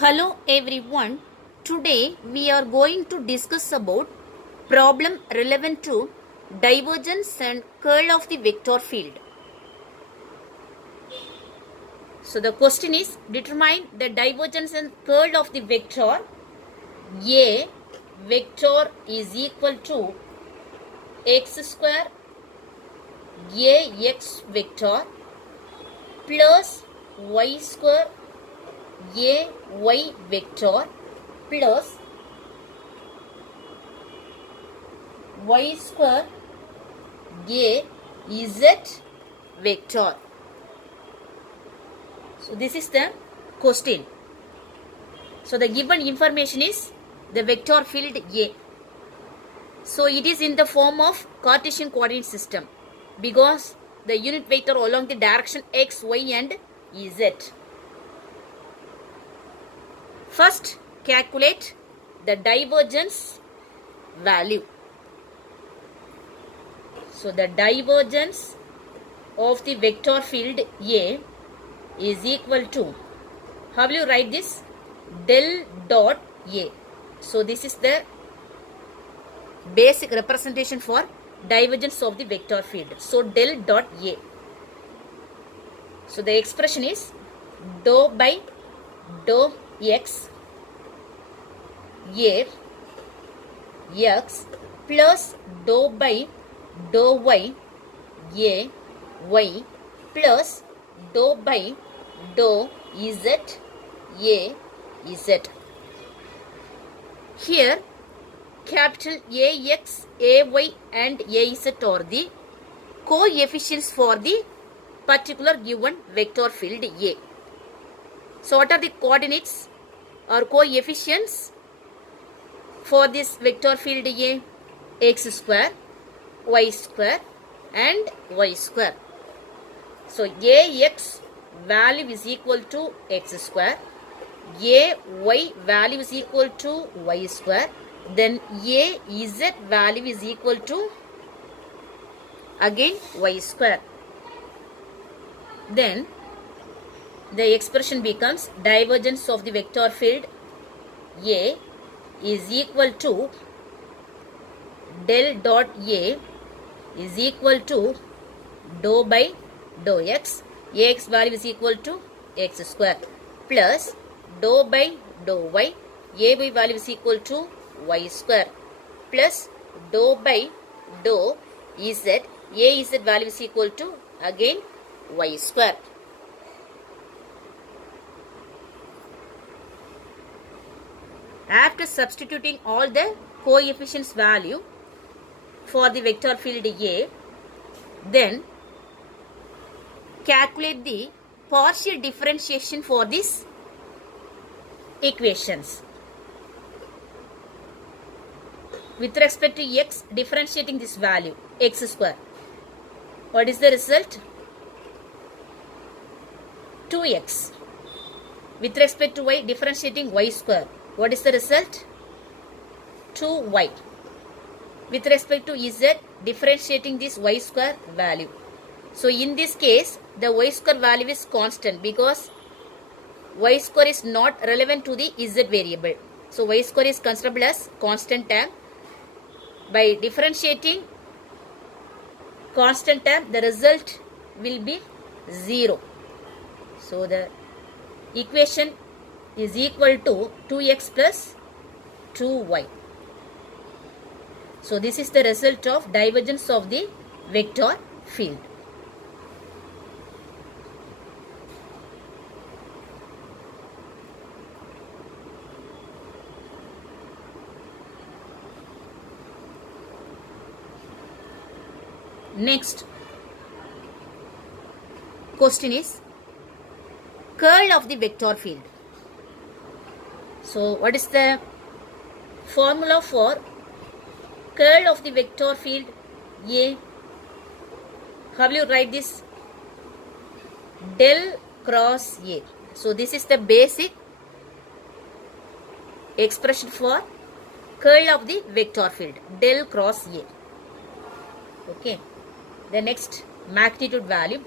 Hello everyone. Today we are going to discuss about problem relevant to divergence and curl of the vector field. So the question is, determine the divergence and curl of the vector A vector is equal to x square ax vector plus y square ay vector plus y square a z vector. So this is the question. So the given information is the vector field A. So it is in the form of Cartesian coordinate system because the unit vector along the direction x, y and z. First, calculate the divergence value. So the divergence of the vector field A is equal to, how will you write this? Del dot A. So this is the basic representation for divergence of the vector field. So del dot A. So the expression is dou by dou x A x plus dou by dou y A y plus dou by dou z A z. Here capital Ax, Ay and Az are the coefficients for the particular given vector field A. So what are the coordinates or coefficients for this vector field A? X square, y square and y square. So Ax value is equal to x square, Ay value is equal to y square, then Az value is equal to again y square. Then the expression becomes divergence of the vector field A is equal to del dot A is equal to dou by dou x. Ax value is equal to x square plus dou by dou y. Ay value is equal to y square plus dou by dou z. Az value is equal to again y square. After substituting all the coefficients value for the vector field A, then calculate the partial differentiation for these equations. With respect to x, differentiating this value, x square. What is the result? 2x. With respect to y, differentiating y square. What is the result? 2y. With respect to z, differentiating this y square value. So in this case, the y square value is constant because y square is not relevant to the z variable. So y square is considerable as constant term. By differentiating constant term, the result will be 0. So the equation is equal to 2x plus 2y. So this is the result of divergence of the vector field. Next question is curl of the vector field. So what is the formula for curl of the vector field A? How will you write this? Del cross A. So this is the basic expression for curl of the vector field, del cross A. Okay. The next magnitude value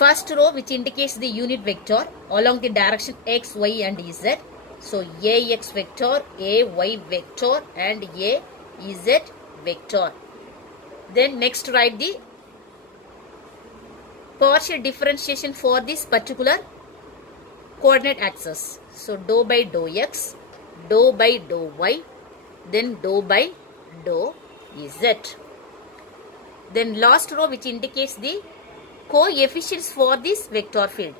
first row which indicates the unit vector along the direction x, y and z. So ax vector, ay vector and az vector. Then next write the partial differentiation for this particular coordinate axis. So dou by dou x, dou by dou y, then dou by dou z. Then last row which indicates the coefficients for this vector field.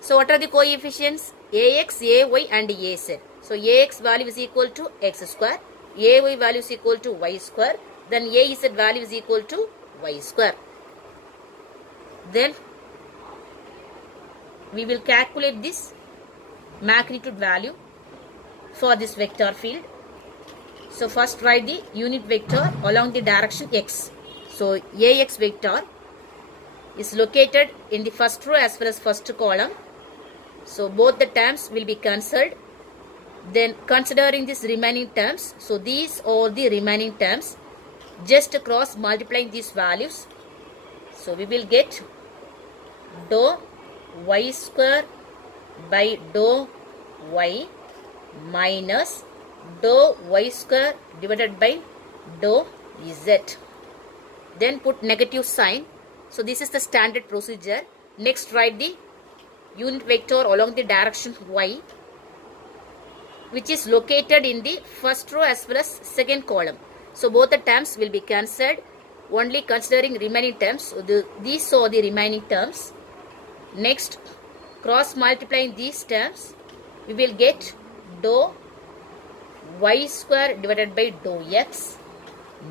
So what are the coefficients? Ax, Ay and Az. So Ax value is equal to x square, Ay value is equal to y square, then Az value is equal to y square. Then we will calculate this magnitude value for this vector field. So first write the unit vector along the direction x. So Ax vector is located in the first row as well as first column. So both the terms will be cancelled. Then considering these remaining terms, so these are the remaining terms. Just cross multiplying these values. So we will get dou y square by dou y minus dou y square divided by dou z. Then put negative sign. So this is the standard procedure. Next write the unit vector along the direction y, which is located in the first row as well as second column. So both the terms will be cancelled, only considering remaining terms. So these are the remaining terms. Next, cross multiplying these terms, we will get dou y square divided by dou x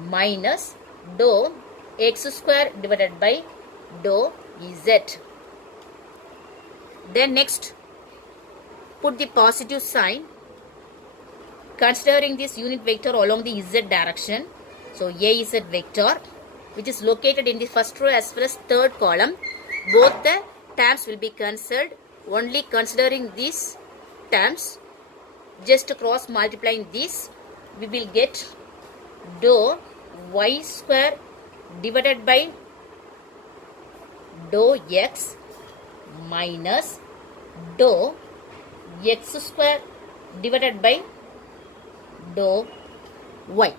minus dou x square divided by dou z. Then next, put the positive sign considering this unit vector along the z direction. So Az vector, which is located in the first row as well as third column, both the terms will be cancelled, only considering these terms. Just cross multiplying these, we will get dou y square divided by dou x minus dou x square divided by dou y.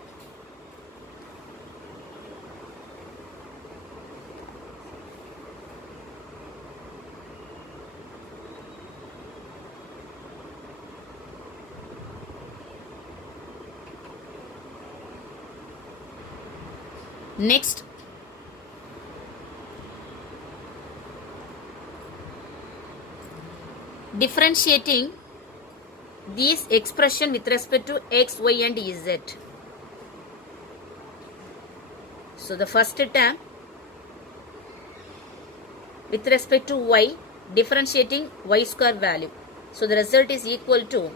Next, differentiating these expression with respect to x, y and z. So the first term with respect to y, differentiating y square value. So the result is equal to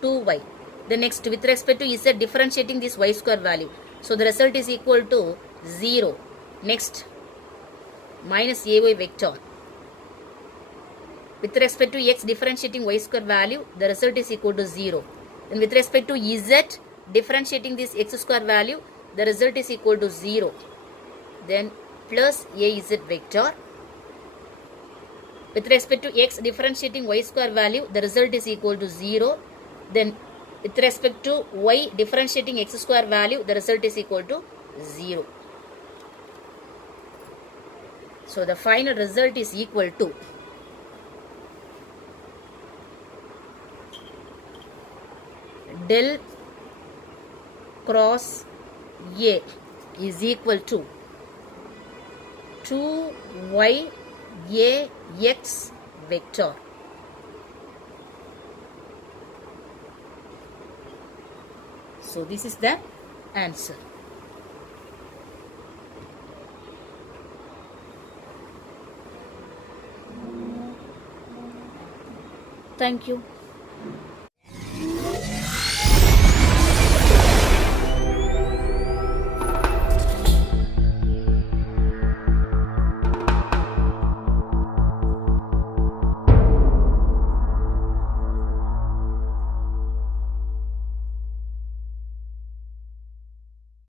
2y. The next with respect to z, differentiating this y square value. So the result is equal to 0. Next, minus ay vector. With respect to x, differentiating y square value, the result is equal to 0. And with respect to z, differentiating this x square value, the result is equal to 0. Then plus az vector. With respect to x, differentiating y square value, the result is equal to 0. Then with respect to y, differentiating x square value, the result is equal to 0. So the final result is equal to del cross A is equal to 2y ax vector. So this is the answer. Thank you.